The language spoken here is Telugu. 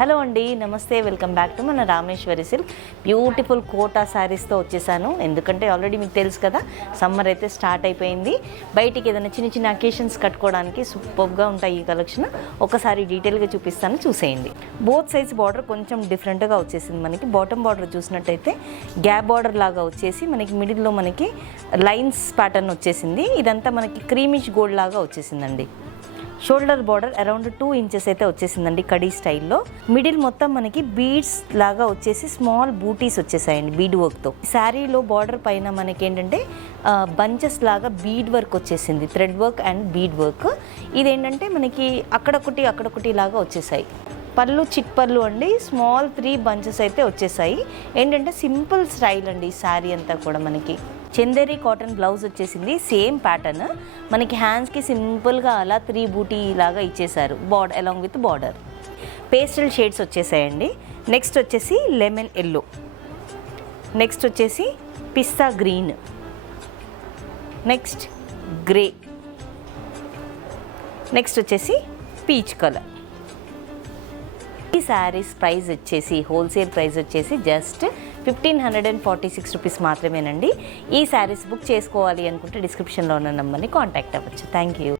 హలో అండి, నమస్తే. వెల్కమ్ బ్యాక్ టు మన రామేశ్వరి సిల్క్. బ్యూటిఫుల్ కోటా శారీస్తో వచ్చేసాను. ఎందుకంటే ఆల్రెడీ మీకు తెలుసు కదా, సమ్మర్ అయితే స్టార్ట్ అయిపోయింది. బయటికి ఏదైనా చిన్న చిన్న అకేషన్స్ కట్టుకోవడానికి సూపర్గా ఉంటాయి ఈ కలెక్షన్. ఒకసారి డీటెయిల్గా చూపిస్తాను, చూసేయండి. బోత్ సైజ్ బార్డర్ కొంచెం డిఫరెంట్గా వచ్చేసింది. మనకి బాటమ్ బార్డర్ చూసినట్టయితే గ్యాప్ బార్డర్ లాగా వచ్చేసి మనకి మిడిల్లో మనకి లైన్స్ ప్యాటర్న్ వచ్చేసింది. ఇదంతా మనకి క్రీమిష్ గోల్డ్ లాగా వచ్చేసిందండి. షోల్డర్ బార్డర్ అరౌండ్ 2 ఇంచెస్ అయితే వచ్చేసిందండి కడీ స్టైల్లో. మిడిల్ మొత్తం మనకి బీడ్స్ లాగా వచ్చేసి స్మాల్ బూటీస్ వచ్చేసాయండి బీడ్ వర్క్తో. శారీలో బార్డర్ పైన మనకి ఏంటంటే బంచెస్ లాగా బీడ్ వర్క్ వచ్చేసింది, thread work and bead work. ఇదేంటంటే మనకి అక్కడొకటి లాగా వచ్చేసాయి. పళ్ళు చిట్ పళ్ళు అండి, స్మాల్ 3 బంచెస్ అయితే వచ్చేసాయి. ఏంటంటే సింపుల్ స్టైల్ అండి ఈ శారీ అంతా కూడా. మనకి చందేరి కాటన్ బ్లౌజ్ వచ్చేసింది, సేమ్ ప్యాటర్న్. మనకి హ్యాండ్స్కి సింపుల్గా అలా 3 బూటీ లాగా ఇచ్చేసారు border along with border. Pastel shades వచ్చేసాయండి. నెక్స్ట్ వచ్చేసి లెమన్ ఎల్లో, నెక్స్ట్ వచ్చేసి పిస్తా గ్రీన్, నెక్స్ట్ గ్రే, నెక్స్ట్ వచ్చేసి పీచ్ కలర్. ఈ శారీస్ ప్రైస్ వచ్చేసి హోల్సేల్ ప్రైస్ వచ్చేసి జస్ట్ 1546 రూపీస్ మాత్రమేనండి. ఈ శారీస్ బుక్ చేసుకోవాలి అనుకుంటే డిస్క్రిప్షన్లో ఉన్న నెంబర్ని కాంటాక్ట్ అవ్వచ్చు. Thank you.